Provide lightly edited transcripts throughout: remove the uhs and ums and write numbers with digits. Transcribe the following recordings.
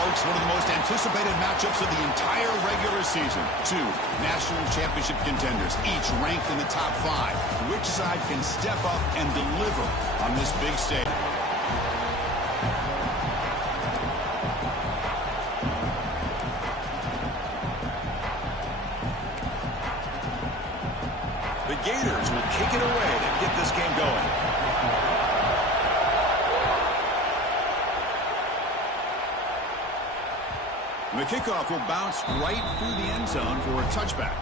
folks, one of the most anticipated matchups of the entire regular season. Two national championship contenders, each ranked in the top 5. Which side can step up and deliver on this big stage? The Gators will kick it away to get this game going. The kickoff will bounce right through the end zone for a touchback.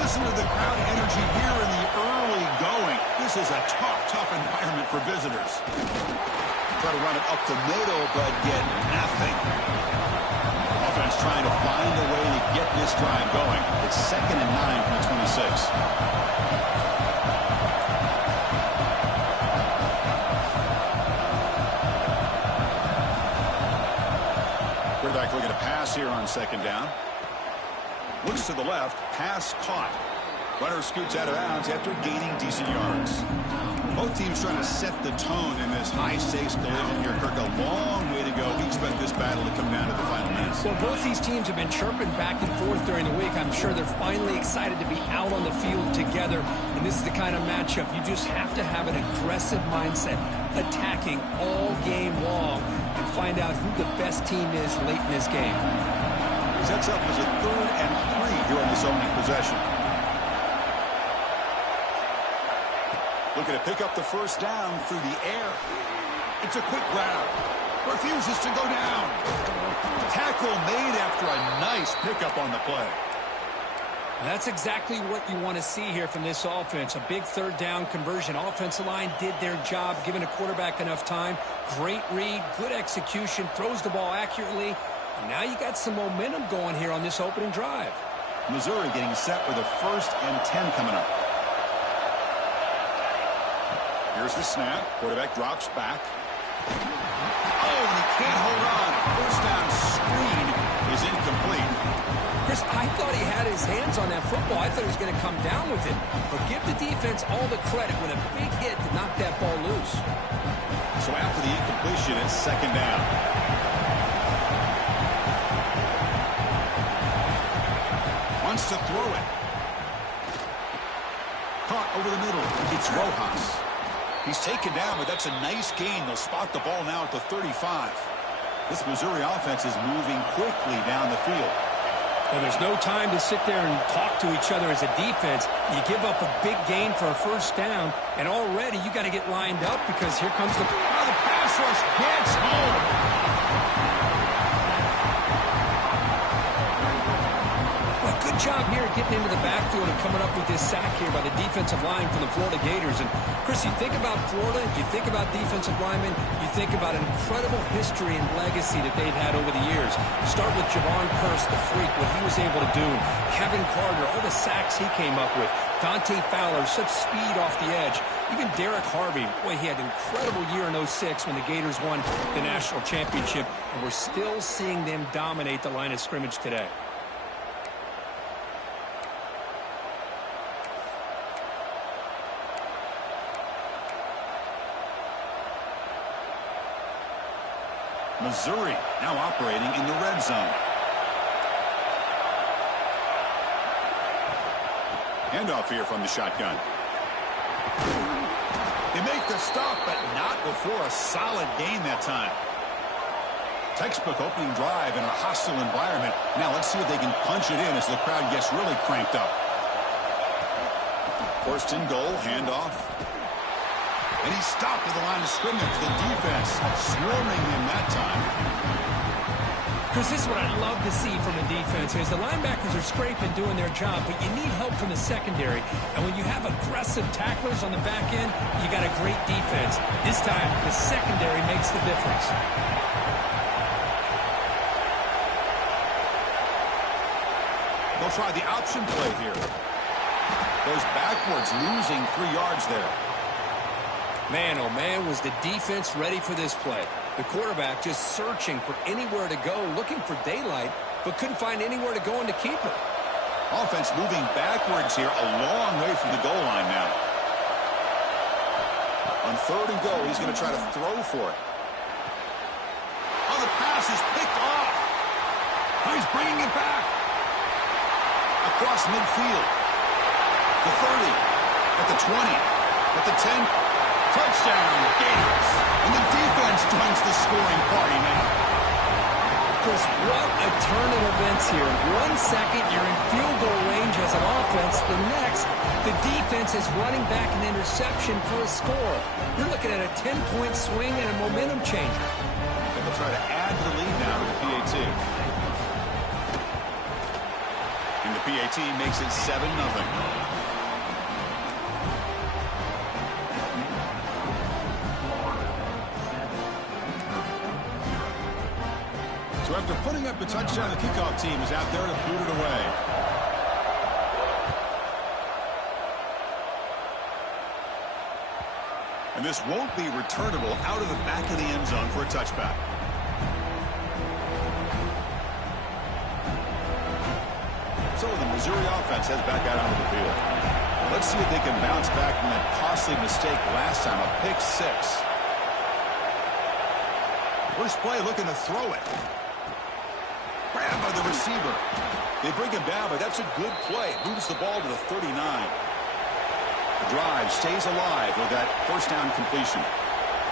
Listen to the crowd energy here in the early going. This is a tough environment for visitors. Try to run it up the middle, but get nothing. Offense trying to find a way to get this drive going. It's 2nd and 9 from the 26. Quarterback looking to pass here on 2nd down. Looks to the left, pass caught. Runner scoots out of bounds after gaining decent yards. Both teams trying to set the tone in this high-stakes collision here. Kirk, a long way to go. We expect this battle to come down to the final minutes. Well, both these teams have been chirping back and forth during the week. I'm sure they're finally excited to be out on the field together. And this is the kind of matchup you just have to have an aggressive mindset, attacking all game long, and find out who the best team is late in this game. Sets up as a 3rd and 3 here on this opening possession. Looking to pick up the first down through the air. It's a quick grab. Refuses to go down. Tackle made after a nice pickup on the play. That's exactly what you want to see here from this offense. A big 3rd down conversion. Offensive line did their job, giving a quarterback enough time. Great read, good execution, throws the ball accurately. And now you got some momentum going here on this opening drive. Missouri getting set with a 1st and 10 coming up. Here's the snap. Quarterback drops back. Oh, and he can't hold on. 1st down screen is incomplete. Chris, I thought he had his hands on that football. I thought he was going to come down with it. But give the defense all the credit with a big hit to knock that ball loose. So after the incompletion, it's 2nd down. Wants to throw it. Caught over the middle. It's Rojas. He's taken down, but that's a nice gain. They'll spot the ball now at the 35. This Missouri offense is moving quickly down the field. Well, there's no time to sit there and talk to each other as a defense. You give up a big gain for a 1st down, and already you got to get lined up because here comes the pass rush gets home. Good job here getting into the backfield and coming up with this sack here by the defensive line from the Florida Gators. And, Chris, you think about Florida, you think about defensive linemen, you think about an incredible history and legacy that they've had over the years. Start with Javon Curse, the freak, what he was able to do. Kevin Carter, all the sacks he came up with. Dante Fowler, such speed off the edge. Even Derek Harvey, boy, he had an incredible year in 06 when the Gators won the national championship. And we're still seeing them dominate the line of scrimmage today. Missouri now operating in the red zone. Handoff here from the shotgun. They make the stop, but not before a solid gain that time. Textbook opening drive in a hostile environment. Now let's see if they can punch it in as the crowd gets really cranked up. 1st and goal, handoff. And he stopped at the line of scrimmage. The defense swarming him that time. Chris, this is what I love to see from a defense is the linebackers are scraping, doing their job, but you need help from the secondary. And when you have aggressive tacklers on the back end, you got a great defense. This time, the secondary makes the difference. They'll try the option play here. Goes backwards, losing 3 yards there. Man, oh man, was the defense ready for this play. The quarterback just searching for anywhere to go, looking for daylight, but couldn't find anywhere to go in to keep it. Offense moving backwards here, a long way from the goal line now. On 3rd and goal, he's going to try to throw for it. Oh, the pass is picked off. Oh, he's bringing it back. Across midfield. The 30. At the 20. At the 10. Touchdown, Gators. And the defense joins the scoring party now. Chris, what a turn of events here. 1 second, you're in field goal range as an offense. The next, the defense is running back an interception for a score. You're looking at a 10-point swing and a momentum changer. And they'll try to add to the lead now to the PAT. And the PAT makes it 7-0. So after putting up the touchdown, the kickoff team is out there to boot it away. And this won't be returnable out of the back of the end zone for a touchback. So the Missouri offense heads back out onto the field. Let's see if they can bounce back from that costly mistake last time, a pick 6. First play looking to throw it. Grabbed by the receiver. They bring him down, but that's a good play. Moves the ball to the 39. The drive stays alive with that first down completion.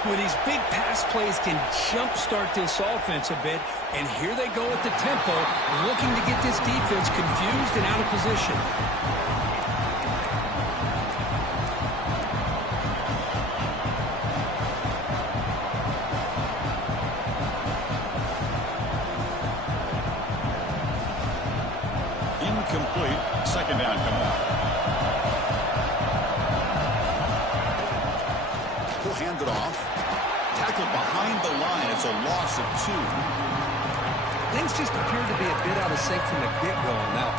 Well, these big pass plays can jumpstart this offense a bit, and here they go at the tempo, looking to get this defense confused and out of position. Incomplete. Second down coming up. He'll hand it off. Tackled behind the line. It's a loss of 2. Things just appear to be a bit out of sync from the get-go. Now,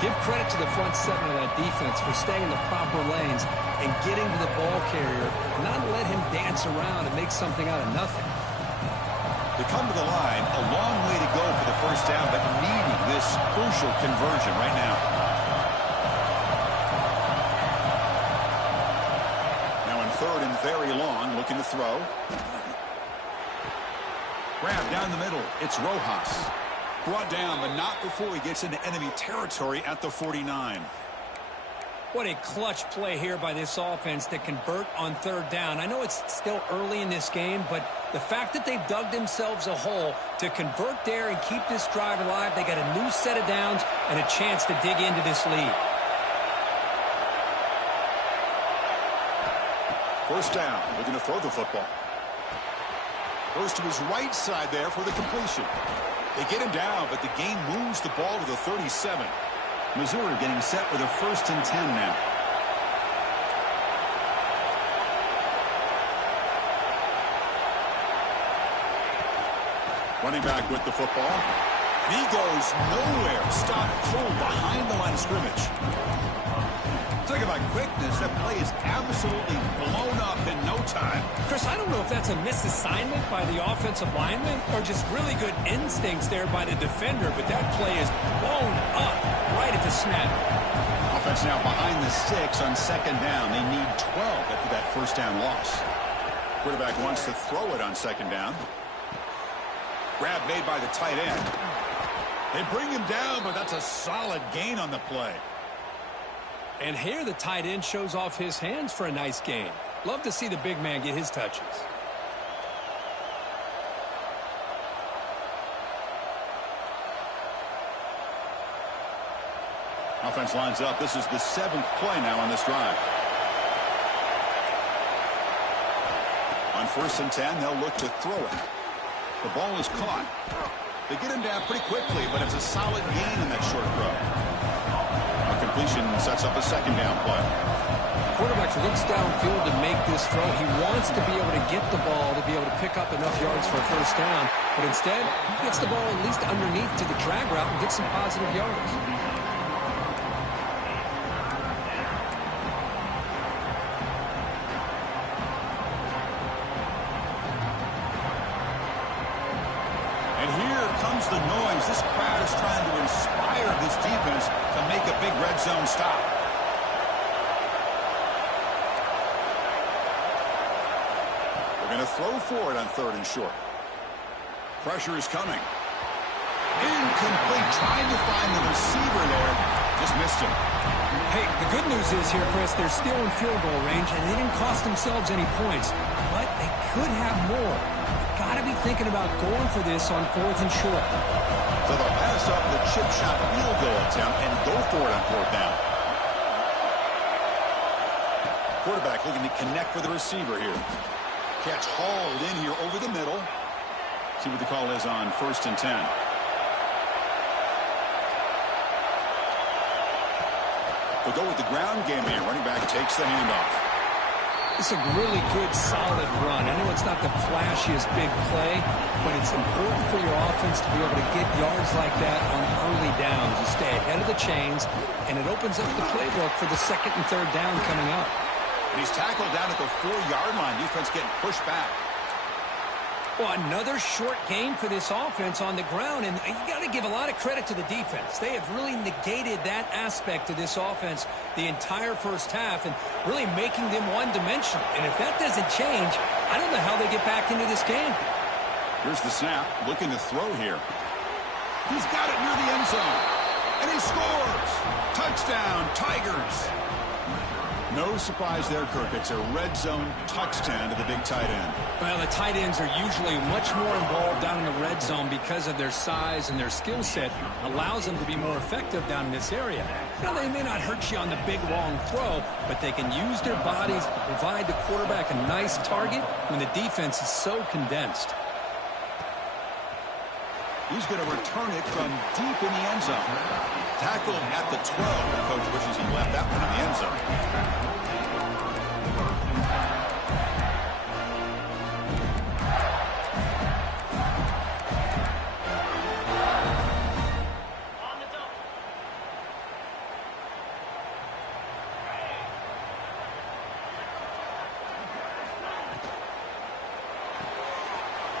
give credit to the front 7 of that defense for staying in the proper lanes and getting to the ball carrier, not let him dance around and make something out of nothing. They come to the line, a long way to go for the first down, but needing this crucial conversion right now. Now in 3rd and very long, looking to throw. Grab down the middle. It's Rojas. Brought down, but not before he gets into enemy territory at the 49. What a clutch play here by this offense to convert on 3rd down. I know it's still early in this game, but the fact that they've dug themselves a hole to convert there and keep this drive alive, they got a new set of downs and a chance to dig into this lead. First down, looking to throw the football. Goes to his right side there for the completion. They get him down, but the game moves the ball to the 37. Missouri getting set with a 1st and 10 now. Running back with the football. And he goes nowhere. Stopped cold behind the line of scrimmage. Talk about quickness. That play is absolutely blown up in no time. Chris, I don't know if that's a misassignment by the offensive lineman or just really good instincts there by the defender, but that play is blown up right at the snap. Offense now behind the 6 on 2nd down. They need 12 after that first down loss. Quarterback wants to throw it on 2nd down. Grab made by the tight end. They bring him down, but that's a solid gain on the play. And here the tight end shows off his hands for a nice gain. Love to see the big man get his touches. Offense lines up. This is the 7th play now on this drive. On 1st and 10, they'll look to throw it. The ball is caught. They get him down pretty quickly, but it's a solid gain in that short throw. A completion sets up a 2nd down play. Quarterback looks downfield to make this throw. He wants to be able to get the ball to be able to pick up enough yards for a 1st down, but instead, he gets the ball at least underneath to the drag route and gets some positive yards. comes the noise. This crowd is trying to inspire this defense to make a big red zone stop. They're going to throw for it on 3rd and short. Pressure is coming. Incomplete. Trying to find the receiver there. Just missed him. Hey, the good news is here, Chris, they're still in field goal range, and they didn't cost themselves any points. But they could have more. Got to be thinking about going for this on 4th and short. So they'll pass up the chip shot field goal attempt and go for it on 4th down. Quarterback looking to connect with the receiver here. Catch hauled in here over the middle. See what the call is on 1st and 10. They'll go with the ground game here. Running back takes the handoff. It's a really good, solid run. I know it's not the flashiest big play, but it's important for your offense to be able to get yards like that on early downs. You stay ahead of the chains, and it opens up the playbook for the 2nd and 3rd down coming up. And he's tackled down at the 4-yard line. Defense getting pushed back. Well, another short game for this offense on the ground, and you got to give a lot of credit to the defense. They have really negated that aspect of this offense the entire first half and really making them one-dimensional. And if that doesn't change, I don't know how they get back into this game. Here's the snap, looking to throw here. He's got it near the end zone, and he scores! Touchdown, Tigers! No surprise there, Kirk. It's a red zone touchdown to the big tight end. Well, the tight ends are usually much more involved down in the red zone because of their size and their skill set allows them to be more effective down in this area. Now, they may not hurt you on the big, long throw, but they can use their bodies to provide the quarterback a nice target when the defense is so condensed. He's going to return it from deep in the end zone. Tackled at the 12. The coach wishes he left that one in the end zone.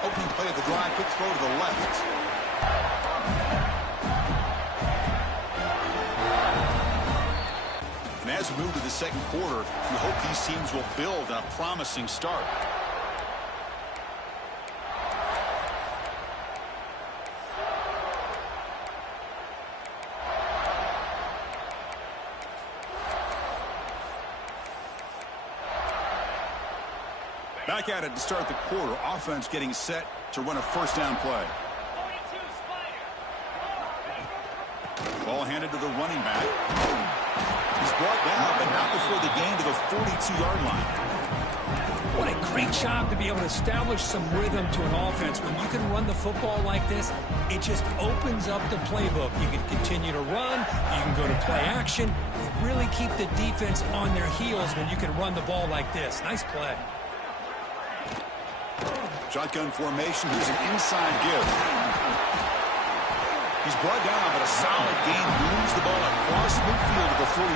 Opening play of the drive, quick throw to the left. And as we move to the 2nd quarter, we hope these teams will build on a promising start. Back at it to start the quarter. Offense getting set to run a 1st down play. Ball handed to the running back. He's brought down, but not before the gain to the 42-yard line. What a great job to be able to establish some rhythm to an offense. When you can run the football like this, it just opens up the playbook. You can continue to run. You can go to play action. You really keep the defense on their heels when you can run the ball like this. Nice play. Shotgun formation. Here's an inside give. He's brought down, but a solid gain moves the ball across midfield to the 41.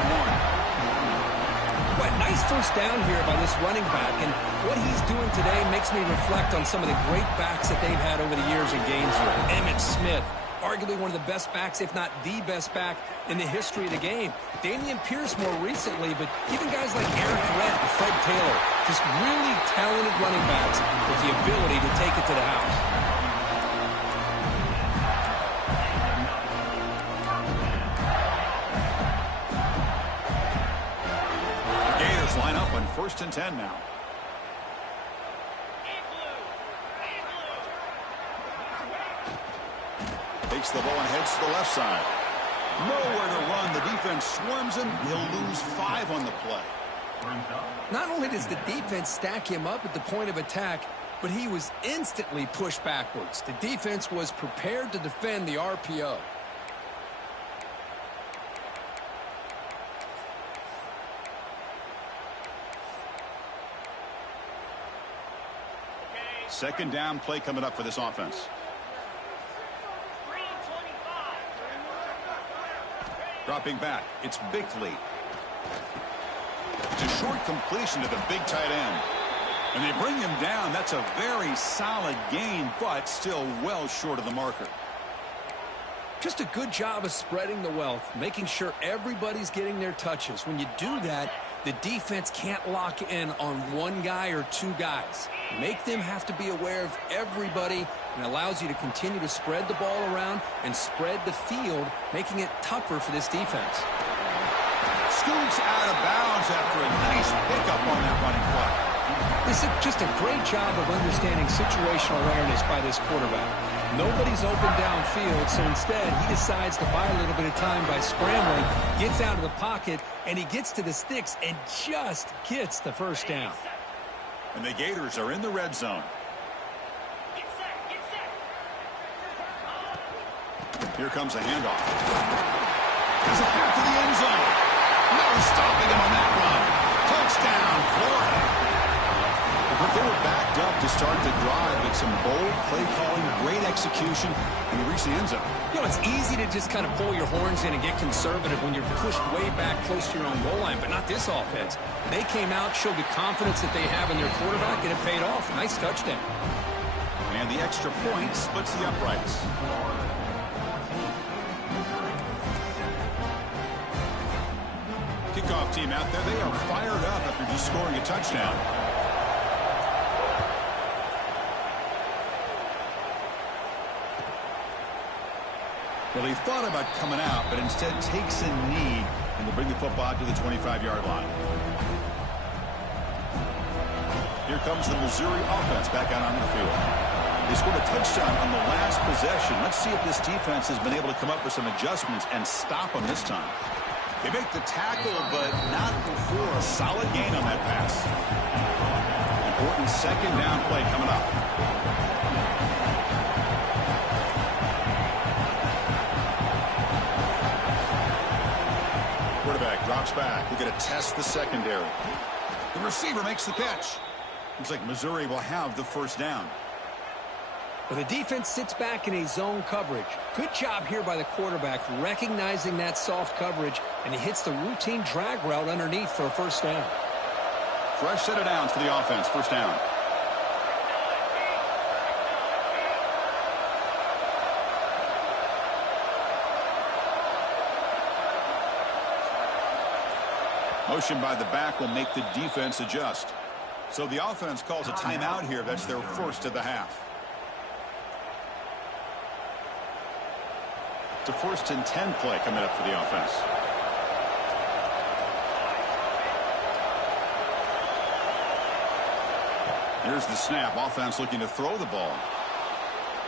Well, nice 1st down here by this running back, and what he's doing today makes me reflect on some of the great backs that they've had over the years in Gainesville. Emmitt Smith, arguably one of the best backs, if not the best back in the history of the game. Damian Pierce more recently, but even guys like Eric Redd and Fred Taylor, just really talented running backs with the ability to take it to the house. The Gators line up on 1st and 10 now. Takes the ball and heads to the left side. Nowhere to run. The defense swarms him. He'll lose 5 on the play. Not only does the defense stack him up at the point of attack, but he was instantly pushed backwards. The defense was prepared to defend the RPO. Second down play coming up for this offense. Dropping back, it's Bickley. It's a short completion to the big tight end. And they bring him down. That's a very solid gain, but still well short of the marker. Just a good job of spreading the wealth, making sure everybody's getting their touches. When you do that, the defense can't lock in on one guy or two guys. Make them have to be aware of everybody, and allows you to continue to spread the ball around and spread the field, making it tougher for this defense. Scoots out of bounds after a nice pickup on that running play. This is just a great job of understanding situational awareness by this quarterback. Nobody's open downfield, so instead he decides to buy a little bit of time by scrambling, gets out of the pocket, and he gets to the sticks and just gets the first down. And the Gators are in the red zone. Here comes a handoff. Has a path to the end zone. No stopping him on that run. Touchdown, Florida. But they were backed up to start the drive, but some bold play calling, great execution, and they reached the end zone. You know, it's easy to just kind of pull your horns in and get conservative when you're pushed way back close to your own goal line, but not this offense. They came out, showed the confidence that they have in their quarterback, and it paid off. Nice touchdown. And the extra point splits the uprights. Kickoff team out there, they are fired up after just scoring a touchdown. Well, he thought about coming out, but instead takes a knee, and they'll bring the football to the 25-yard line. Here comes the Missouri offense back out on the field. They scored a touchdown on the last possession. Let's see if this defense has been able to come up with some adjustments and stop them this time. They make the tackle, but not before a solid gain on that pass. Important second down play coming up. Quarterback drops back. We're going to test the secondary. The receiver makes the catch. Looks like Missouri will have the first down. Well, the defense sits back in a zone coverage. Good job here by the quarterback, recognizing that soft coverage, and he hits the routine drag route underneath for a first down. Fresh set of downs for the offense. First down. Motion by the back will make the defense adjust. So the offense calls a timeout here. That's their first of the half. It's a 1st and 10 play coming up for the offense. Here's the snap. Offense looking to throw the ball.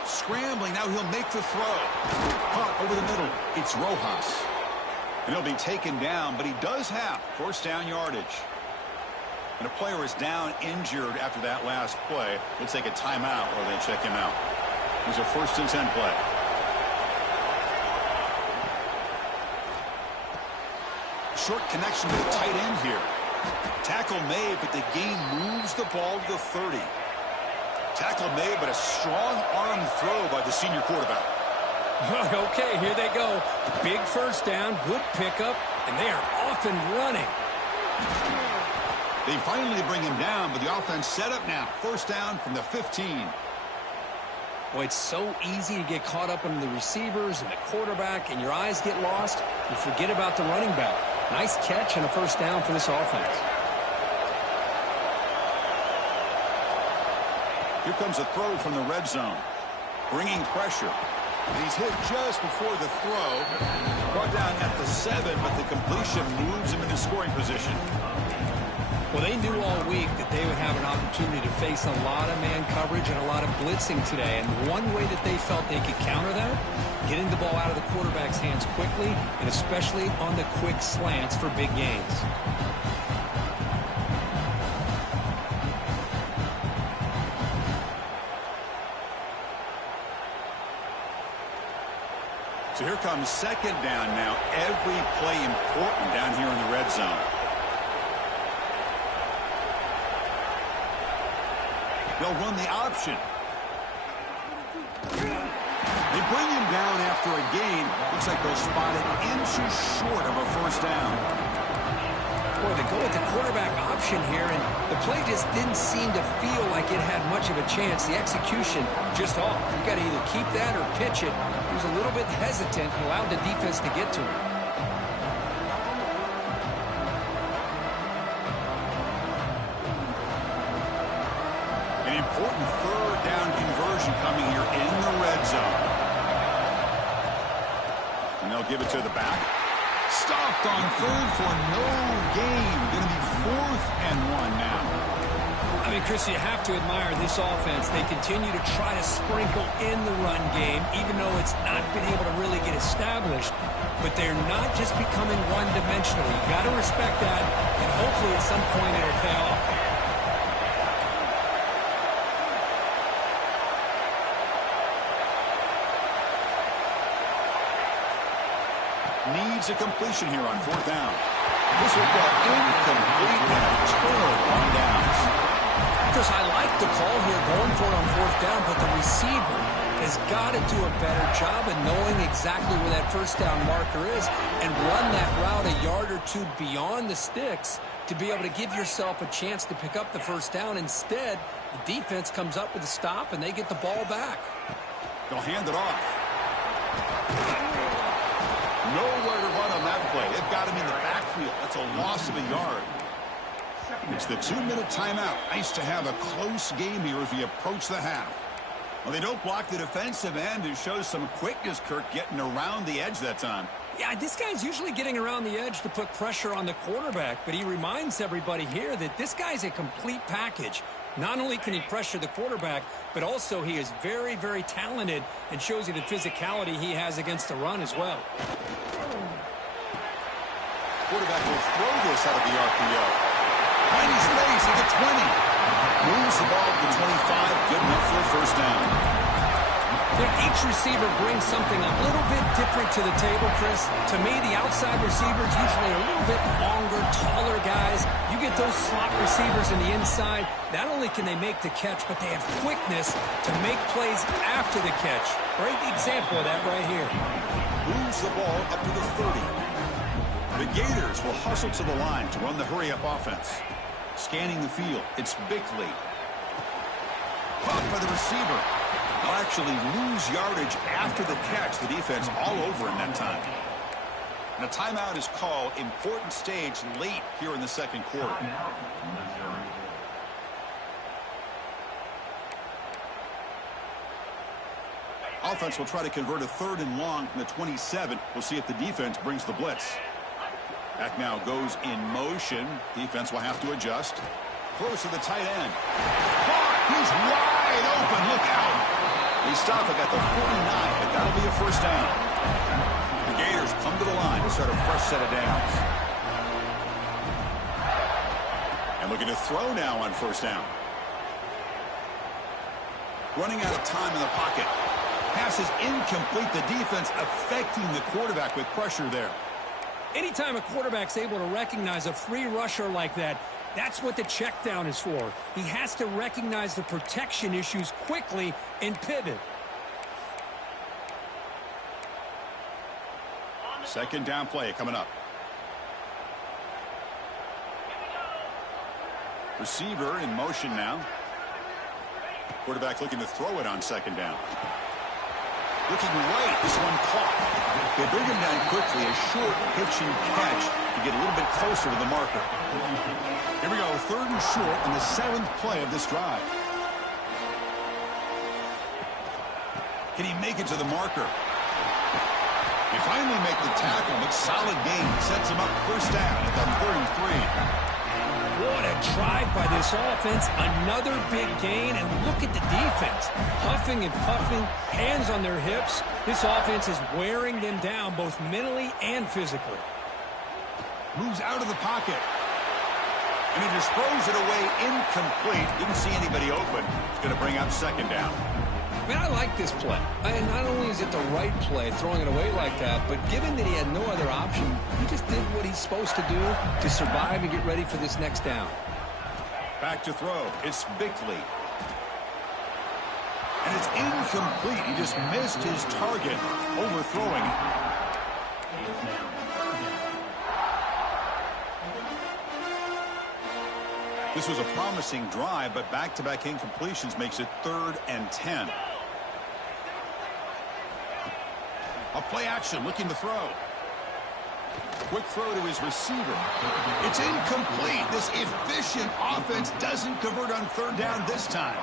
Scrambling. Now he'll make the throw. Caught over the middle. It's Rojas. And he'll be taken down, but he does have first down yardage. And a player is down injured after that last play. We'll take a timeout while they check him out. Here's a 1st and 10 play. Short connection to the tight end here. Tackle made, but the game moves the ball to the 30. Tackle made, but a strong arm throw by the senior quarterback. Okay, here they go. Big first down, good pickup, and they are off and running. They finally bring him down, but the offense set up now. First down from the 15. Boy, it's so easy to get caught up in the receivers and the quarterback, and your eyes get lost. You forget about the running back. Nice catch and a first down for this offense. Here comes a throw from the red zone. Bringing pressure. And he's hit just before the throw. Brought down at the 7, but the completion moves him into scoring position. Well, they knew all week that they would have an opportunity to face a lot of man coverage and a lot of blitzing today. And one way that they felt they could counter that, getting the ball out of the quarterback's hands quickly, and especially on the quick slants for big gains. So here comes second down now. Every play important down here in the red zone. They'll run the option. They bring him down after a gain. Looks like they'll spot it inches short of a first down. Boy, they go with the quarterback option here, and the play just didn't seem to feel like like it had much of a chance. The execution just off. You got to either keep that or pitch it. He was a little bit hesitant and allowed the defense to get to him. An important third down conversion coming here in the red zone. And they'll give it to the back. Stopped on third for no gain. Going to be 4th and 1 now. I mean, Chris, you have to admire this offense. They continue to try to sprinkle in the run game, even though it's not been able to really get established. But they're not just becoming one-dimensional. You got to respect that, and hopefully at some point it'll pay off. Needs a completion here on 4th down. This will go incomplete and a turnover on downs. Chris, I like the call here going for it on 4th down, but the receiver has got to do a better job of knowing exactly where that 1st down marker is and run that route a yard or two beyond the sticks to be able to give yourself a chance to pick up the 1st down. Instead, the defense comes up with a stop and they get the ball back. They'll hand it off. Nowhere to run on that play. They've got him in the backfield. That's a loss of a yard. It's the 2-minute timeout. Nice to have a close game here as we approach the half. Well, they don't block the defensive end. It shows some quickness, Kirk, getting around the edge that time. Yeah, this guy's usually getting around the edge to put pressure on the quarterback, but he reminds everybody here that this guy's a complete package. Not only can he pressure the quarterback, but also he is very, very talented and shows you the physicality he has against the run as well. Quarterback will throw this out of the RPO. Tiny space at the 20. Moves the ball to the 25. Good enough for a 1st down. Each receiver brings something a little bit different to the table, Chris. To me, the outside receivers usually a little bit longer, taller guys. You get those slot receivers in the inside. Not only can they make the catch, but they have quickness to make plays after the catch. Great example of that right here. Moves the ball up to the 30. The Gators will hustle to the line to run the hurry-up offense. Scanning the field, it's Bickley. Caught by the receiver. They'll actually lose yardage after the catch. The defense all over in that time. And a timeout is called. Important stage late here in the 2nd quarter. Offense will try to convert a 3rd and long from the 27. We'll see if the defense brings the blitz. Back now goes in motion. Defense will have to adjust. Throws to the tight end. Caught! He's wide open. Look out. They stop it at the 49, but that'll be a 1st down. The Gators come to the line to start a fresh set of downs. And looking to throw now on 1st down. Running out of time in the pocket. Pass is incomplete. The defense affecting the quarterback with pressure there. Anytime a quarterback's able to recognize a free rusher like that, that's what the check down is for. He has to recognize the protection issues quickly and pivot. 2nd down play coming up. Receiver in motion now. Quarterback looking to throw it on 2nd down. Looking right, this one caught. They bring him down quickly, a short pitch and catch to get a little bit closer to the marker. Here we go, 3rd and short in the 7th play of this drive. Can he make it to the marker? They finally make the tackle, but solid gain sets him up 1st down at the 33. What a drive by this offense. Another big gain, and look at the defense. Huffing and puffing, hands on their hips. This offense is wearing them down both mentally and physically. Moves out of the pocket. And he just throws it away incomplete. Didn't see anybody open. It's going to bring up 2nd down. I mean, I like this play. And not only is it the right play, throwing it away like that, but given that he had no other option, he just did what he's supposed to do to survive and get ready for this next down. Back to throw. It's Bickley. And it's incomplete. He just missed his target, overthrowing it. This was a promising drive, but back-to-back incompletions makes it 3rd and 10. A play action, looking to throw. Quick throw to his receiver. It's incomplete. This efficient offense doesn't convert on 3rd down this time.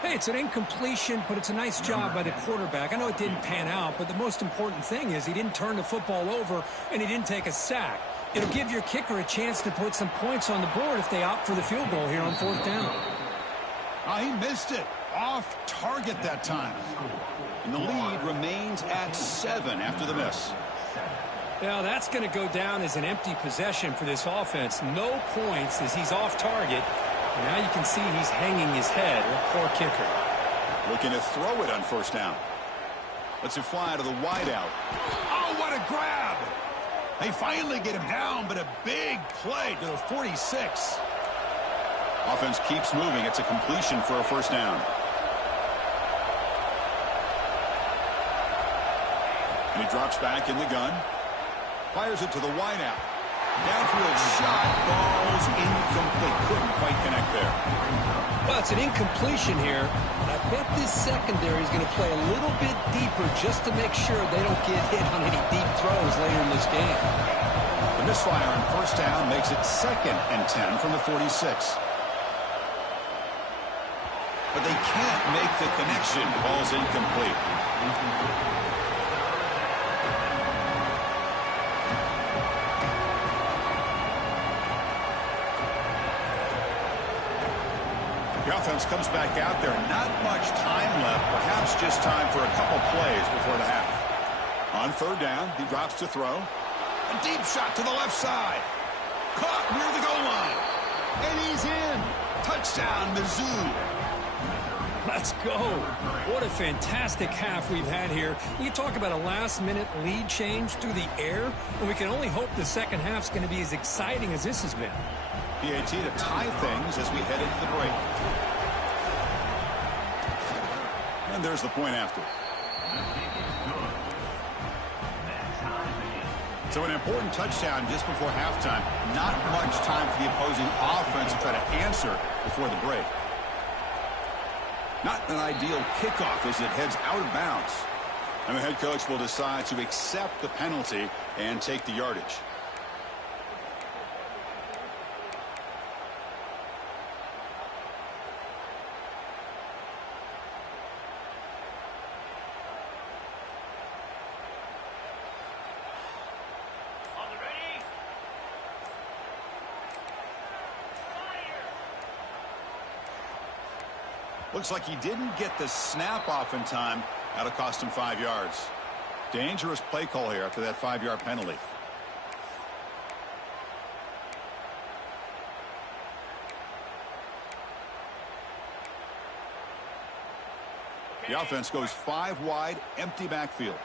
Hey, it's an incompletion, but it's a nice job by the quarterback. I know it didn't pan out, but the most important thing is he didn't turn the football over and he didn't take a sack. It'll give your kicker a chance to put some points on the board if they opt for the field goal here on 4th down. He missed it. Off target that time. And the lead remains at 7 after the miss. Now that's going to go down as an empty possession for this offense. No points as he's off target. And now you can see he's hanging his head. Poor kicker. Looking to throw it on 1st down. Lets it fly to the wideout. Oh, what a grab! They finally get him down, but a big play to the 46. Offense keeps moving. It's a completion for a 1st down. And he drops back in the gun. Fires it to the wideout. Downfield shot falls incomplete. Couldn't quite connect there. Well, it's an incompletion here. And I bet this secondary is going to play a little bit deeper just to make sure they don't get hit on any deep throws later in this game. The misfire on 1st down makes it 2nd and 10 from the 46. But they can't make the connection. Ball's incomplete. The offense comes back out there. Not much time left. Perhaps just time for a couple plays before the half. On 3rd down, he drops to throw. A deep shot to the left side. Caught near the goal line. And he's in. Touchdown, Mizzou. Let's go. What a fantastic half we've had here. You talk about a last-minute lead change through the air, and we can only hope the second half's going to be as exciting as this has been. PAT to tie things as we head into the break. And there's the point after. So an important touchdown just before halftime. Not much time for the opposing offense to try to answer before the break. Not an ideal kickoff as it heads out of bounds. And the head coach will decide to accept the penalty and take the yardage. Looks like he didn't get the snap off in time. That'll cost him 5 yards. Dangerous play call here after that 5-yard penalty. The offense goes 5 wide, empty backfield.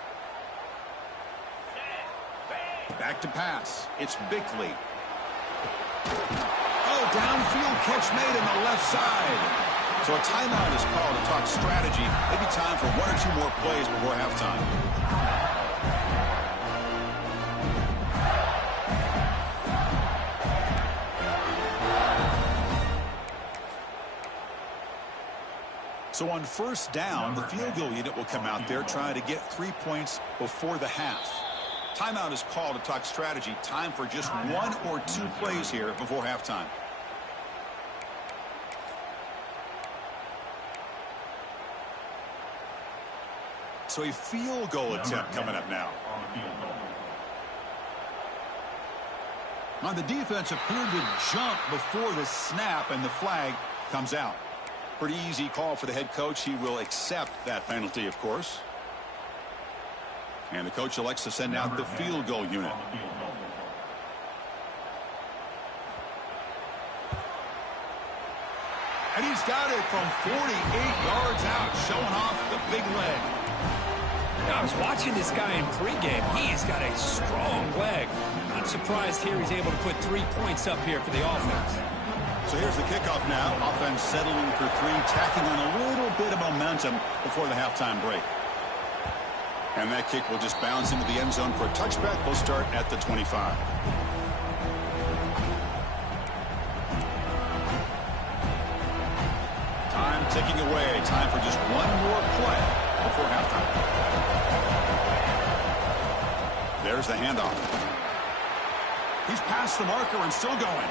Back to pass. It's Bickley. Oh, downfield catch made on the left side. So a timeout is called to talk strategy. Maybe time for 1 or 2 more plays before halftime. So on 1st down, the field goal unit will come out there trying to get 3 points before the half. Timeout is called to talk strategy. Time for just 1 or 2 plays here before halftime. So a field goal attempt coming up now. On the defense appeared to jump before the snap, and the flag comes out. Pretty easy call for the head coach. He will accept that penalty, of course. And the coach elects to send out the field goal unit. And he's got it from 48 yards out, showing off the big leg. I was watching this guy in pregame. He's got a strong leg. Not surprised here he's able to put 3 points up here for the offense. So here's the kickoff now. Offense settling for 3, tacking on a little bit of momentum before the halftime break. And that kick will just bounce into the end zone for a touchback. We'll start at the 25. Taking away. Time for just one more play before halftime. There's the handoff. He's past the marker and still going.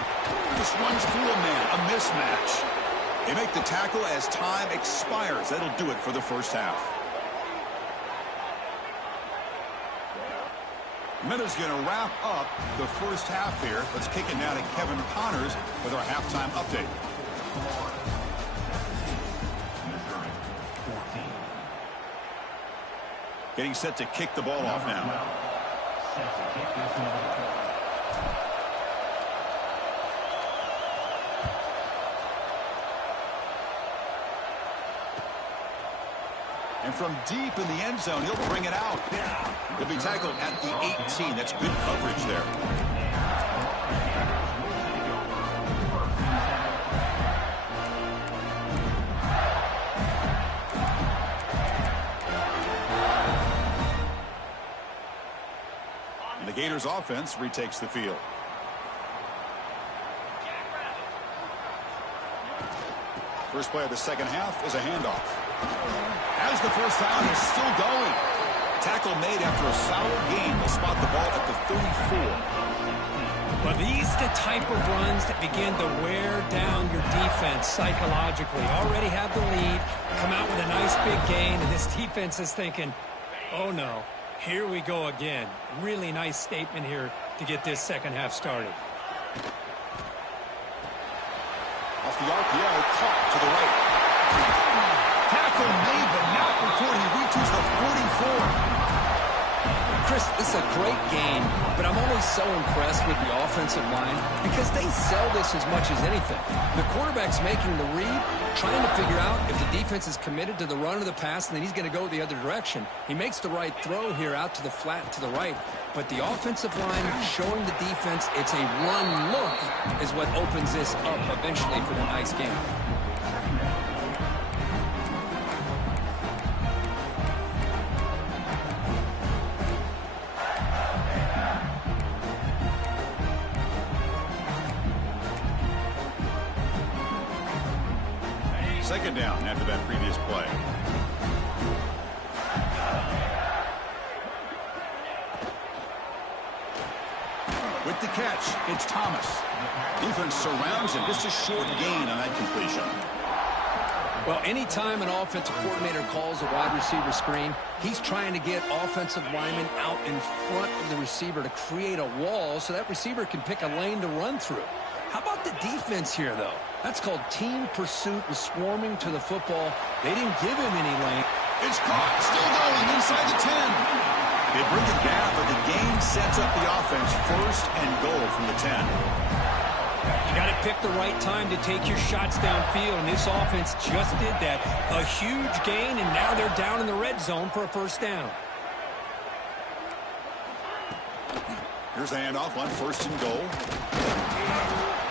Just runs through a man. A mismatch. They make the tackle as time expires. That'll do it for the first half. Minutes going to wrap up the first half here. Let's kick it now to Kevin Connors with our halftime update. Getting set to kick the ball off now. And from deep in the end zone, he'll bring it out. He'll be tackled at the 18. That's good coverage there. And the Gators offense retakes the field. First play of the second half is a handoff. Has the first down, he's still going. Tackle made after a solid gain. Will spot the ball at the 34. Well, these are the type of runs that begin to wear down your defense psychologically. Already have the lead, come out with a nice big gain, and this defense is thinking, oh no, here we go again. Really nice statement here to get this second half started. Off the RPO, caught to the right. Tackle made, but not before he reaches the 44. Chris, this is a great game, but I'm always so impressed with the offensive line because they sell this as much as anything. The quarterback's making the read, trying to figure out if the defense is committed to the run or the pass, and then he's going to go the other direction. He makes the right throw here out to the flat to the right, but the offensive line showing the defense it's a run look is what opens this up eventually for the nice game. Second down after that previous play. With the catch, it's Thomas. Defense surrounds him. Just a short gain on that completion. Well, anytime an offensive coordinator calls a wide receiver screen, he's trying to get offensive linemen out in front of the receiver to create a wall so that receiver can pick a lane to run through. How about the defense here, though? That's called team pursuit and swarming to the football. They didn't give him any lane. It's caught. Still going inside the 10. They bring it down, but the gain sets up the offense first and goal from the 10. You got to pick the right time to take your shots downfield, and this offense just did that. A huge gain, and now they're down in the red zone for a first down. Here's the handoff on first and goal.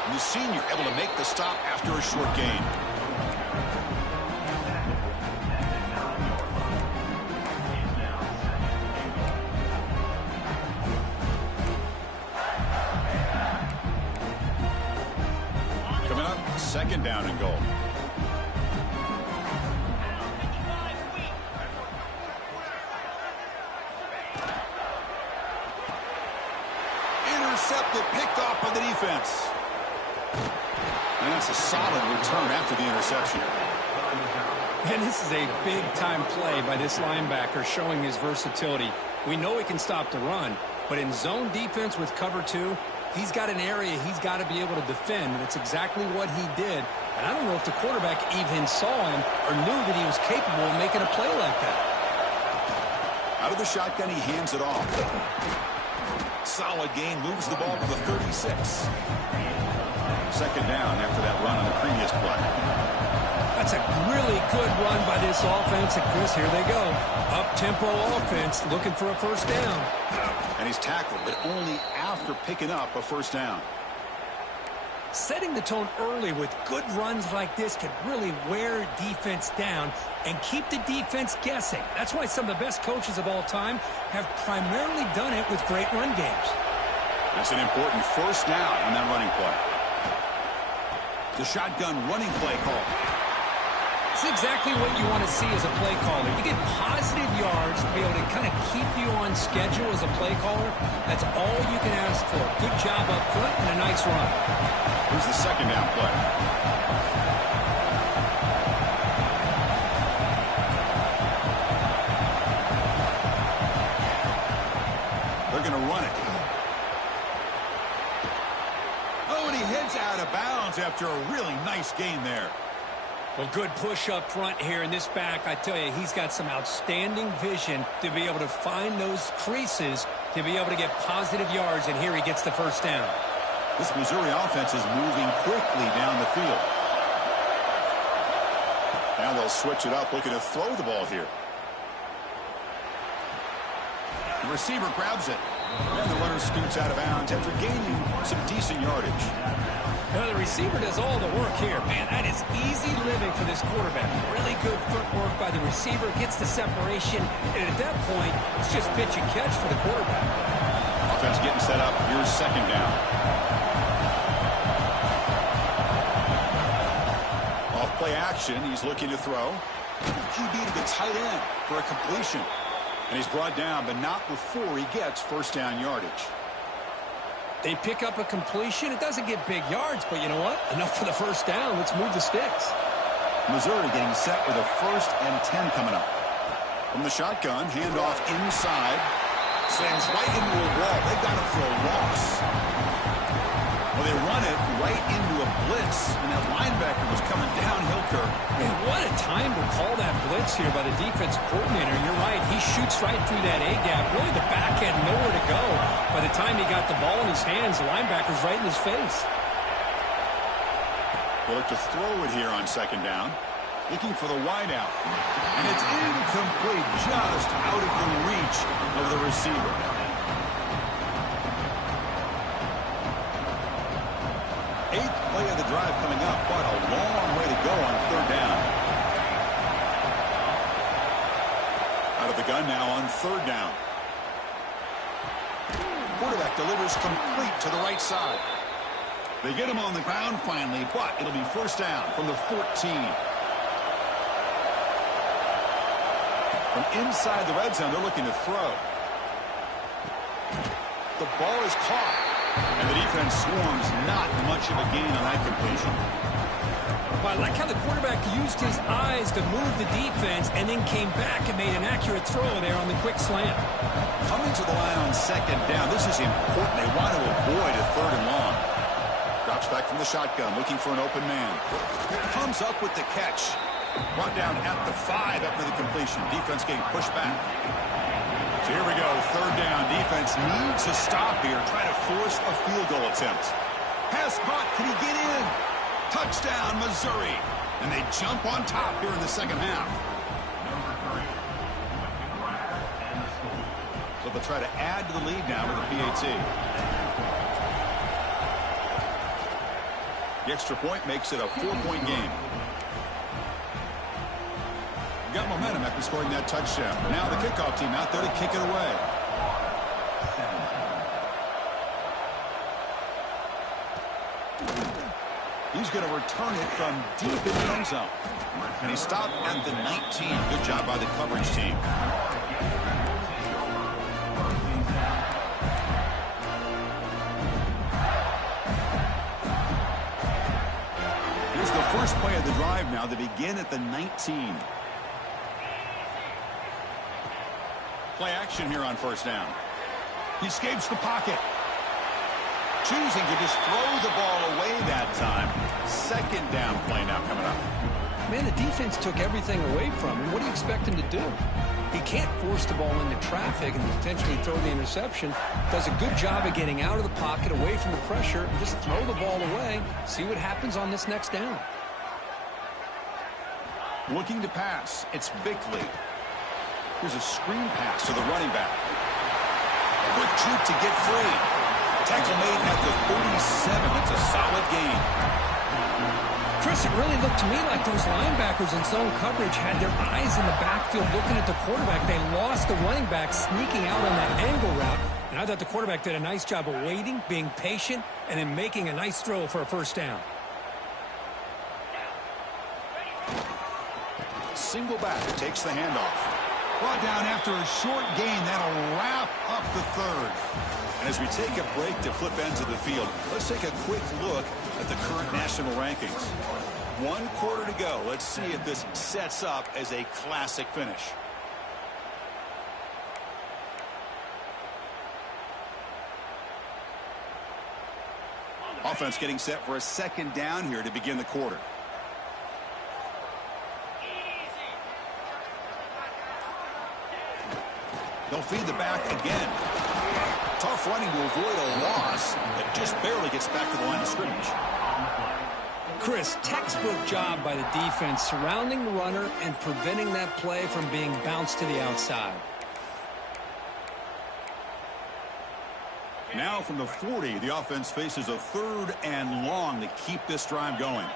And the senior able to make the stop after a short gain. Coming up, second down and goal. Intercepted, picked off by the defense. And that's a solid return after the interception. And this is a big-time play by this linebacker showing his versatility. We know he can stop the run, but in zone defense with cover two, he's got an area he's got to be able to defend, and it's exactly what he did. And I don't know if the quarterback even saw him or knew that he was capable of making a play like that. Out of the shotgun, he hands it off. Solid gain, moves the ball to the 36. Second down after that run on the previous play. That's a really good run by this offense. And Chris, here they go. Up-tempo offense looking for a first down. And he's tackled, but only after picking up a first down. Setting the tone early with good runs like this can really wear defense down and keep the defense guessing. That's why some of the best coaches of all time have primarily done it with great run games. That's an important first down on that running play. The shotgun running play call. That's exactly what you want to see as a play caller. You get positive yards to be able to kind of keep you on schedule as a play caller. That's all you can ask for. Good job up front and a nice run. Here's the second down play. They're going to run it. Oh, and he heads out of bounds after a really nice gain there. Well, good push up front here in this back. I tell you, he's got some outstanding vision to be able to find those creases to be able to get positive yards, and here he gets the first down. This Missouri offense is moving quickly down the field. Now they'll switch it up, looking to throw the ball here. The receiver grabs it, and the runner scoots out of bounds after gaining some decent yardage. Now the receiver does all the work here. Man, that is easy living for this quarterback. Really good footwork by the receiver, gets the separation, and at that point, it's just pitch and catch for the quarterback. Offense getting set up. Here's second down. Off play action, he's looking to throw. QB to the tight end for a completion. And he's brought down, but not before he gets first down yardage. They pick up a completion. It doesn't get big yards, but you know what? Enough for the first down. Let's move the sticks. Missouri getting set with a 1st and 10 coming up. From the shotgun, handoff inside. Sends right into a wall. They got him for a loss. Well, they run it right into a blitz, and that linebacker was coming downhill, Kirk. Man, what a time to call that blitz here by the defense coordinator. You're right. He shoots right through that A-gap. Really, the back had nowhere to go. By the time he got the ball in his hands, the linebacker's right in his face. They look to throw it here on second down. Looking for the wideout. And it's incomplete, just out of the reach of the receiver. Eighth play of the drive coming up, but a long way to go on third down. Out of the gun now on third down. Quarterback delivers complete to the right side. They get him on the ground finally, but it'll be first down from the 14. From inside the red zone, they're looking to throw. The ball is caught. And the defense swarms, not much of a gain on that completion. Well, I like how the quarterback used his eyes to move the defense and then came back and made an accurate throw there on the quick slant. Coming to the line on second down, this is important. They want to avoid a third and long. Drops back from the shotgun, looking for an open man. Comes up with the catch. Brought down at the 5 after the completion. Defense getting pushed back. So here we go, third down. Defense needs a stop here, try to force a field goal attempt. Pass caught, can he get in? Touchdown, Missouri. And they jump on top here in the second half. So they'll try to add to the lead now with a PAT. The extra point makes it a 4-point game. Got momentum after scoring that touchdown. Now the kickoff team out there to kick it away. He's going to return it from deep in the end zone. And he stopped at the 19. Good job by the coverage team. Here's the first play of the drive now. They begin at the 19. Play action here on first down. He escapes the pocket. Choosing to just throw the ball away that time. Second down play now coming up. Man, the defense took everything away from him. What do you expect him to do? He can't force the ball into traffic and potentially throw the interception. Does a good job of getting out of the pocket, away from the pressure, and just throw the ball away. See what happens on this next down. Looking to pass. It's Bickley. Here's a screen pass to the running back. Quick juke to get free. Tackle made at the 37. That's a solid gain. Chris, it really looked to me like those linebackers in zone coverage had their eyes in the backfield looking at the quarterback. They lost the running back sneaking out on that angle route. And I thought the quarterback did a nice job of waiting, being patient, and then making a nice throw for a first down. Single back, takes the handoff. Brought down after a short gain. That'll wrap up the third. And as we take a break to flip ends of the field, let's take a quick look at the current national rankings. 1 quarter to go. Let's see if this sets up as a classic finish. Offense getting set for a second down here to begin the quarter. They'll feed the back again. Tough running to avoid a loss that just barely gets back to the line of scrimmage. Chris, textbook job by the defense surrounding the runner and preventing that play from being bounced to the outside. Now from the 40, the offense faces a 3rd and long to keep this drive going.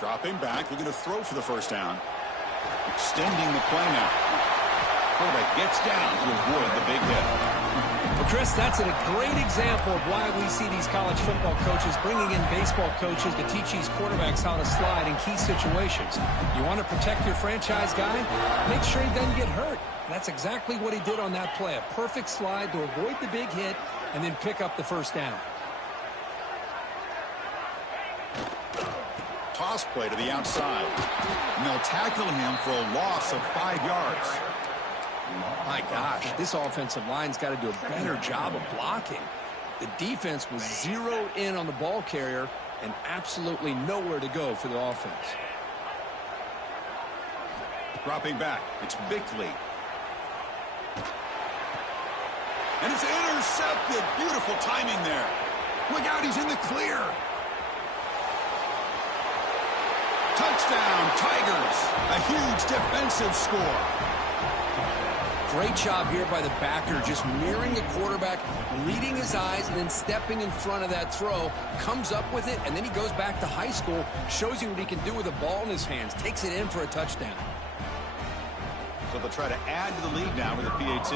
Dropping back, looking to throw for the first down. Extending the play now. Quarterback gets down to avoid the big hit. Well, Chris, that's a great example of why we see these college football coaches bringing in baseball coaches to teach these quarterbacks how to slide in key situations. You want to protect your franchise guy? Make sure he doesn't get hurt. That's exactly what he did on that play. A perfect slide to avoid the big hit and then pick up the first down. Toss play to the outside. And they'll tackle him for a loss of 5 yards. My gosh, this offensive line's got to do a better job of blocking. The defense was zeroed in on the ball carrier and absolutely nowhere to go for the offense. Dropping back, it's Bickley. And it's intercepted. Beautiful timing there. Look out, he's in the clear. Touchdown, Tigers. A huge defensive score. Great job here by the backer, just mirroring the quarterback, reading his eyes, and then stepping in front of that throw. Comes up with it, and then he goes back to high school, shows you what he can do with a ball in his hands, takes it in for a touchdown. So they'll try to add to the lead now with a PAT.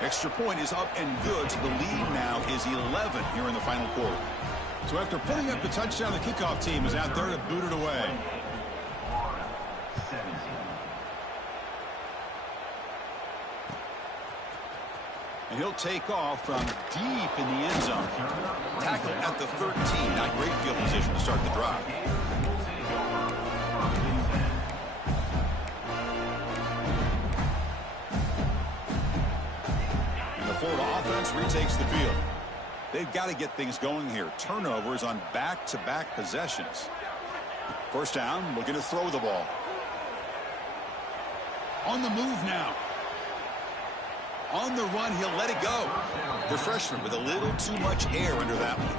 Extra point is up and good, so the lead now is 11 here in the final quarter. So after putting up the touchdown, the kickoff team is out there to boot it away. And he'll take off from deep in the end zone. Tackle at the 13. Not great field position to start the drive. And the Florida offense retakes the field. They've got to get things going here. Turnovers on back-to-back possessions. First down, looking to throw the ball. On the move now. On the run, he'll let it go. The freshman with a little too much air under that one.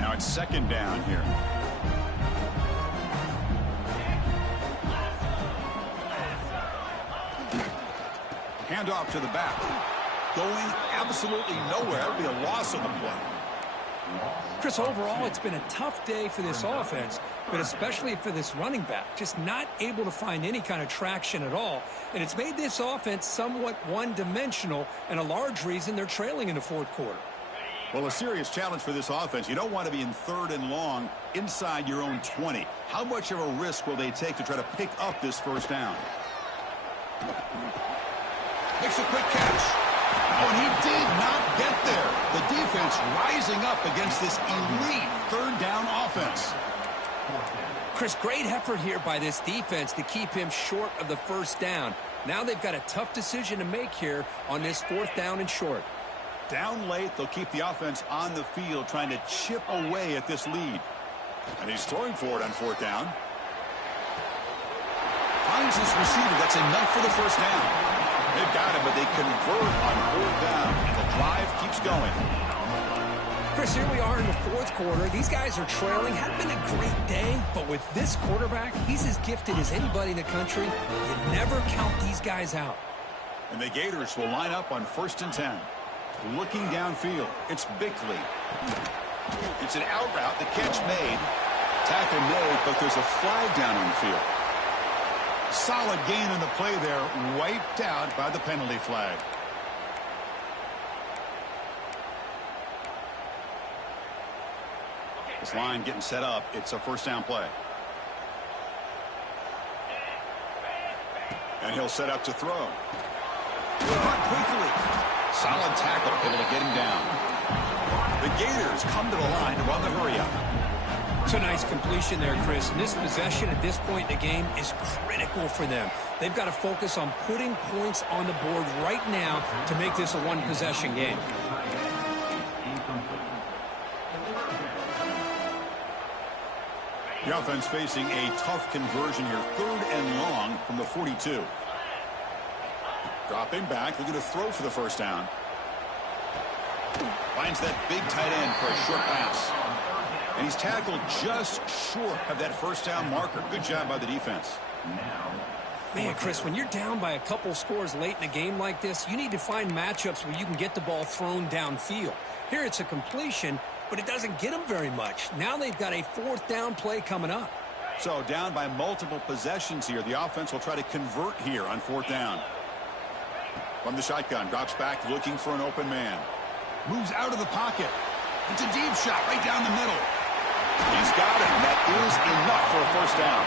Now it's second down here. Handoff to the back. Going absolutely nowhere. That would be a loss on the play. Chris, overall, it's been a tough day for this offense, but especially for this running back. Just not able to find any kind of traction at all. And it's made this offense somewhat one-dimensional, and a large reason they're trailing in the 4th quarter. Well, a serious challenge for this offense. You don't want to be in 3rd and long inside your own 20. How much of a risk will they take to try to pick up this first down? Makes a quick catch. Oh, and he did not get there. The defense rising up against this elite 3rd down offense. Chris, great effort here by this defense to keep him short of the first down. Now they've got a tough decision to make here on this 4th down and short. Down late, they'll keep the offense on the field trying to chip away at this lead. And he's throwing for it on 4th down. Finds his receiver. That's enough for the first down. They've got it, but they convert on 4th down, and the drive keeps going. Chris, here we are in the 4th quarter. These guys are trailing. Hadn't been a great day, but with this quarterback, he's as gifted as anybody in the country. You never count these guys out. And the Gators will line up on 1st and 10. Looking downfield, it's Bickley. It's an out route, the catch made. Tackle made, but there's a flag down on the field. Solid gain on the play there, wiped out by the penalty flag. This line getting set up. It's a first down play. And he'll set up to throw. Caught quickly. Solid tackle, able to get him down. The Gators come to the line to run the hurry-up. It's a nice completion there, Chris. And this possession at this point in the game is critical for them. They've got to focus on putting points on the board right now to make this a one-possession game. The offense facing a tough conversion here. 3rd and long from the 42. Dropping back, looking to throw for the first down. Finds that big tight end for a short pass. And he's tackled just short of that first down marker. Good job by the defense. Man, Chris, when you're down by a couple scores late in a game like this, you need to find matchups where you can get the ball thrown downfield. Here it's a completion, but it doesn't get them very much. Now they've got a 4th down play coming up. So down by multiple possessions here. The offense will try to convert here on 4th down. From the shotgun, drops back looking for an open man. Moves out of the pocket. It's a deep shot right down the middle. He's got it. That is enough for a first down.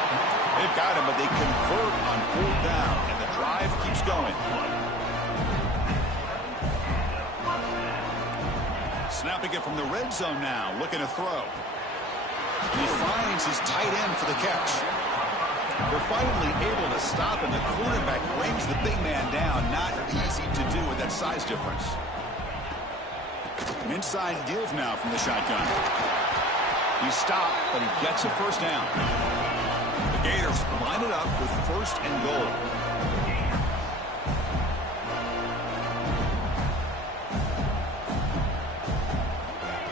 They've got him, but they convert on 4th down, and the drive keeps going. Snapping it from the red zone now, looking to throw. And he finds his tight end for the catch. They're finally able to stop him. The quarterback brings the big man down. Not easy to do with that size difference. An inside give now from the shotgun. He stopped, but he gets a first down. The Gators line it up with 1st and goal.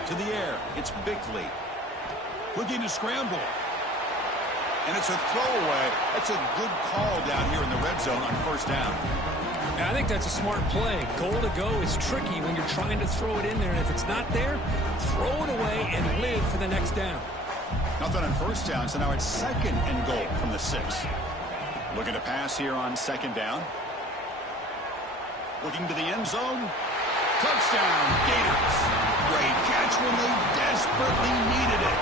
To the air, it's Bickley. Looking to scramble. And it's a throwaway. That's a good call down here in the red zone on 1st down. I think that's a smart play. Goal to go is tricky when you're trying to throw it in there. And if it's not there, throw it away and live for the next down. Nothing on 1st down, so now it's 2nd and goal from the 6. Looking to pass here on 2nd down. Looking to the end zone. Touchdown, Gators. Great catch when they desperately needed it.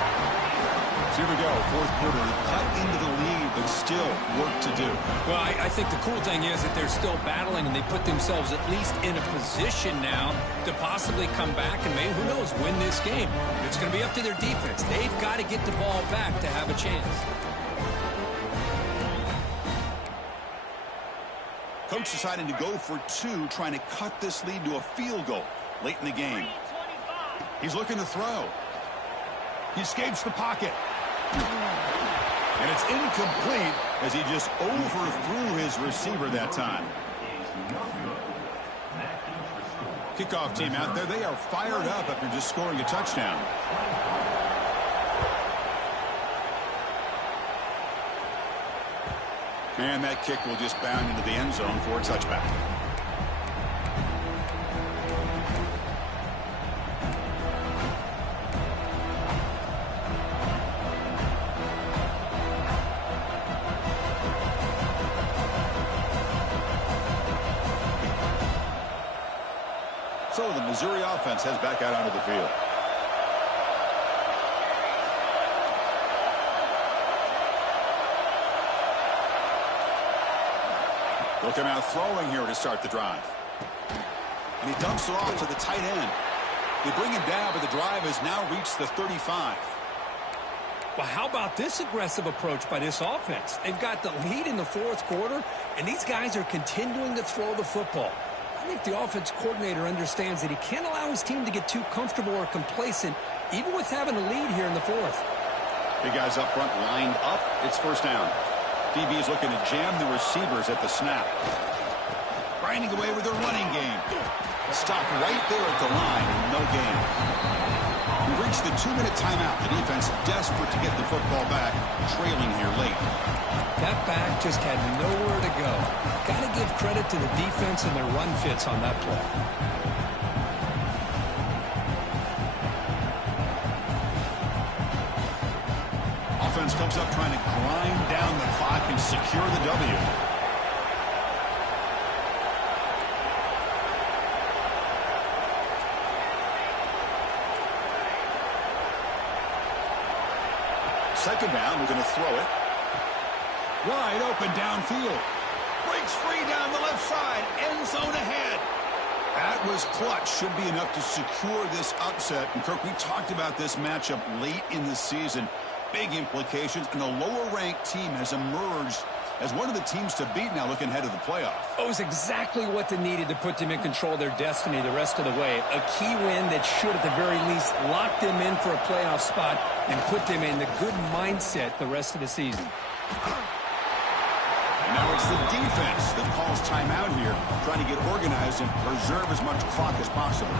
So here we go, 4th quarter, cut into the lead, but still work to do. Well, I think the cool thing is that they're still battling, and they put themselves at least in a position now to possibly come back and maybe, who knows, win this game. It's going to be up to their defense. They've got to get the ball back to have a chance. Coach deciding to go for 2, trying to cut this lead to a field goal late in the game. He's looking to throw. He escapes the pocket. And it's incomplete as he just overthrew his receiver that time. Kickoff team out there. They are fired up after just scoring a touchdown. And that kick will just bound into the end zone for a touchback. So the Missouri offense heads back out onto the field. They'll come out throwing here to start the drive. And he dumps it off to the tight end. They bring him down, but the drive has now reached the 35. Well, how about this aggressive approach by this offense? They've got the lead in the 4th quarter, and these guys are continuing to throw the football. I think the offense coordinator understands that he can't allow his team to get too comfortable or complacent, even with having a lead here in the 4th. Big guys up front lined up. It's 1st down. DB's looking to jam the receivers at the snap. Grinding away with their running game. Stopped right there at the line. No gain. We've reached the 2-minute timeout. The defense desperate to get the football back, trailing here late. That back just had nowhere to go. Got to give credit to the defense and their run fits on that play. Offense comes things up trying to grind down the clock and secure the W. Second down, we're going to throw it. Wide open downfield. Breaks free down the left side. End zone ahead. That was clutch. Should be enough to secure this upset. And, Kirk, we talked about this matchup late in the season. Big implications. And the lower-ranked team has emerged as one of the teams to beat now looking ahead of the playoff. It was exactly what they needed to put them in control of their destiny the rest of the way. A key win that should, at the very least, lock them in for a playoff spot and put them in the good mindset the rest of the season. And now it's the defense that calls timeout here, trying to get organized and preserve as much clock as possible.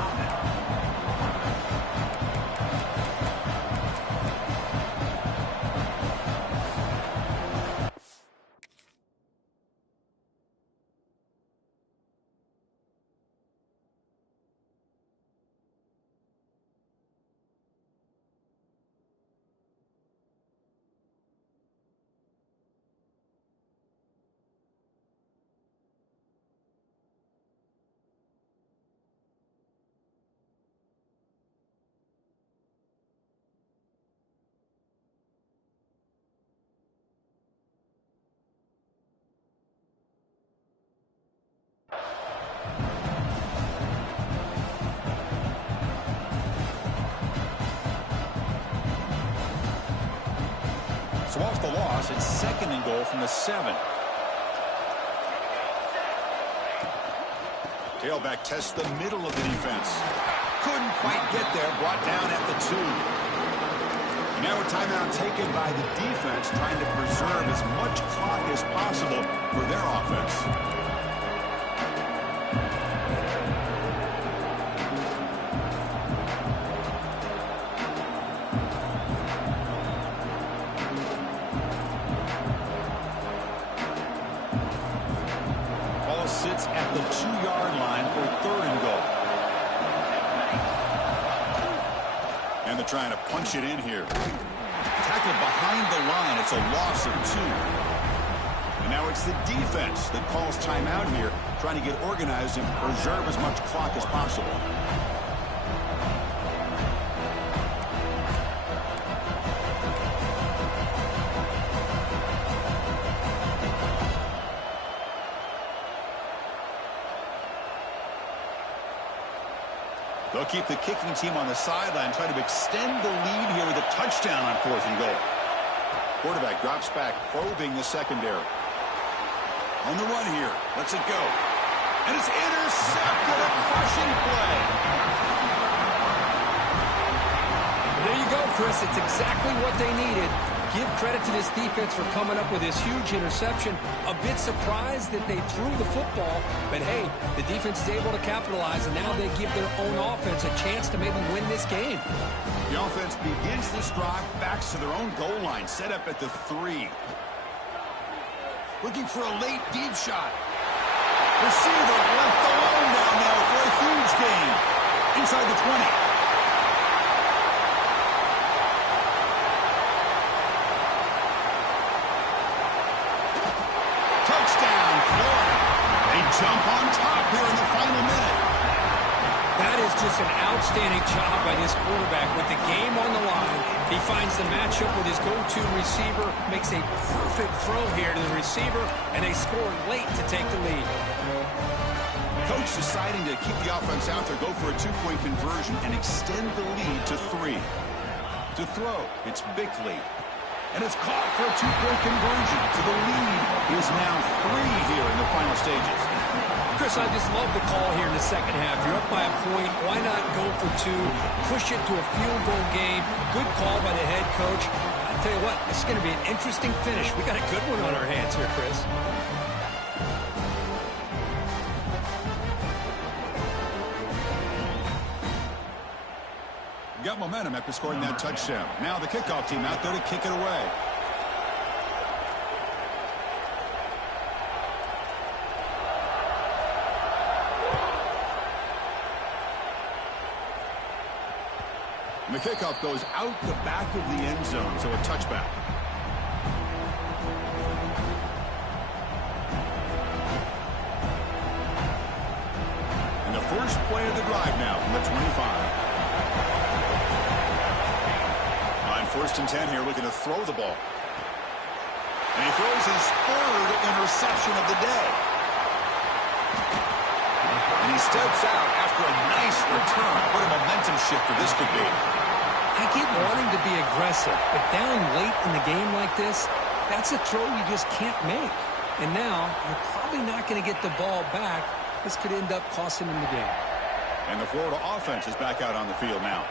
So off the loss, it's second and goal from the 7. Tailback tests the middle of the defense. Couldn't quite get there, brought down at the 2. And now a timeout taken by the defense, trying to preserve as much clock as possible for their offense. Sits at the 2-yard line for third and goal. And they're trying to punch it in here. Tackled behind the line. It's a loss of 2. And now it's the defense that calls timeout here, trying to get organized and preserve as much clock as possible. They'll keep the kicking team on the sideline, trying to extend the lead here with a touchdown on fourth and goal. Quarterback drops back, probing the secondary. On the run here. Lets it go. And it's intercepted. A crushing play. There you go, Chris. It's exactly what they needed. Give credit to this defense for coming up with this huge interception. A bit surprised that they threw the football, but hey, the defense is able to capitalize, and now they give their own offense a chance to maybe win this game. The offense begins this drive, backs to their own goal line, set up at the 3. Looking for a late deep shot. Receiver left alone down there for a huge gain. Inside the 20. Jump on top here in the final minute. That is just an outstanding job by this quarterback with the game on the line. He finds the matchup with his go-to receiver, makes a perfect throw here to the receiver, and they score late to take the lead. Coach deciding to keep the offense out there, go for a 2-point conversion, and extend the lead to 3. To throw, it's Bickley. And it's caught for a 2-point conversion. So the lead is now 3 here in the final stages. Chris, I just love the call here in the second half. You're up by a point. Why not go for 2? Push it to a field goal game. Good call by the head coach. I tell you what, this is going to be an interesting finish. We got a good one on our hands here, Chris. Got momentum after scoring that touchdown. Now the kickoff team out there to kick it away. And the kickoff goes out the back of the end zone, so a touchback. first play of the drive now from the 25. On 1st and 10 here, looking to throw the ball. And he throws his 3rd interception of the day. And he steps out after a nice return. What a momentum shifter this could be. I get wanting to be aggressive, but down late in the game like this, that's a throw you just can't make. And now, you're probably not going to get the ball back. This could end up costing him the game. And the Florida offense is back out on the field now.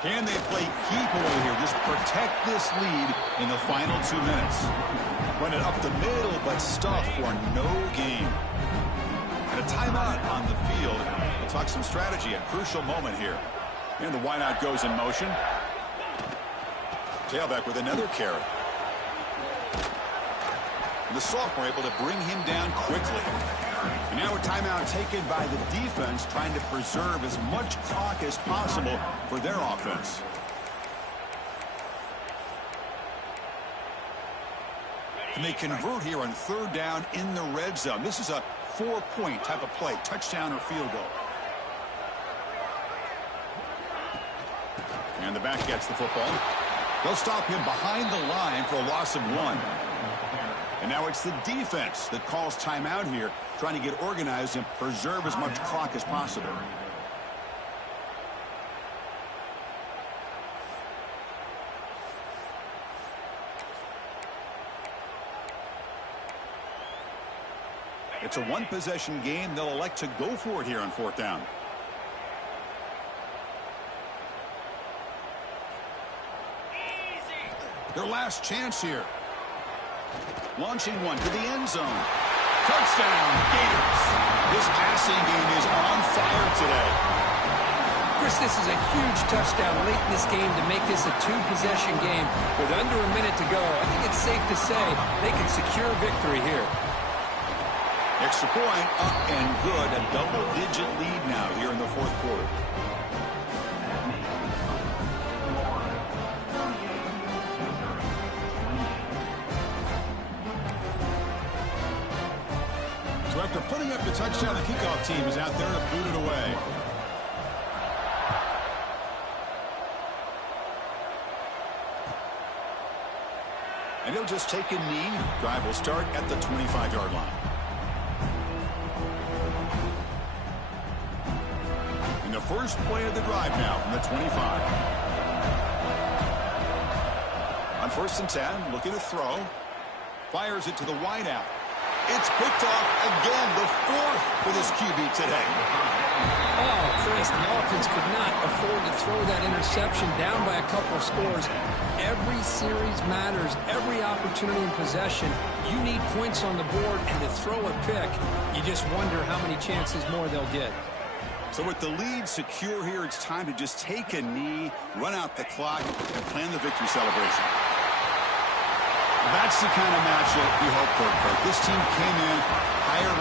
Can they play keep away here? Just protect this lead in the final 2 minutes. Run it up the middle, but stuff for no gain. And a timeout on the field. We'll talk some strategy. A crucial moment here. And the wideout goes in motion. Tailback with another carry. And the sophomore able to bring him down quickly. And now a timeout taken by the defense, trying to preserve as much clock as possible for their offense. And they convert here on 3rd down in the red zone. This is a 4-point type of play, touchdown or field goal. And the back gets the football. They'll stop him behind the line for a loss of 1. And now it's the defense that calls timeout here, trying to get organized and preserve as much clock as possible. It's a 1-possession game. They'll elect to go for it here on 4th down. Their last chance here. Launching one to the end zone. Touchdown, Gators. This passing game is on fire today. Chris, this is a huge touchdown late in this game to make this a 2-possession game with under a minute to go. I think it's safe to say they can secure victory here. Extra point up and good. A double-digit lead now here in the 4th quarter. So after putting up the touchdown, the kickoff team is out there to boot it away. And he'll just take a knee. Drive will start at the 25-yard line. And the first play of the drive now from the 25. On 1st and 10, looking to throw. Fires it to the wideout. It's picked off again, the 4th for this QB today. Oh, Chris, the offense could not afford to throw that interception down by a couple of scores. Every series matters. Every opportunity in possession. You need points on the board, and to throw a pick, you just wonder how many chances more they'll get. So with the lead secure here, it's time to just take a knee, run out the clock, and plan the victory celebration. That's the kind of matchup we hope for. This team came in higher.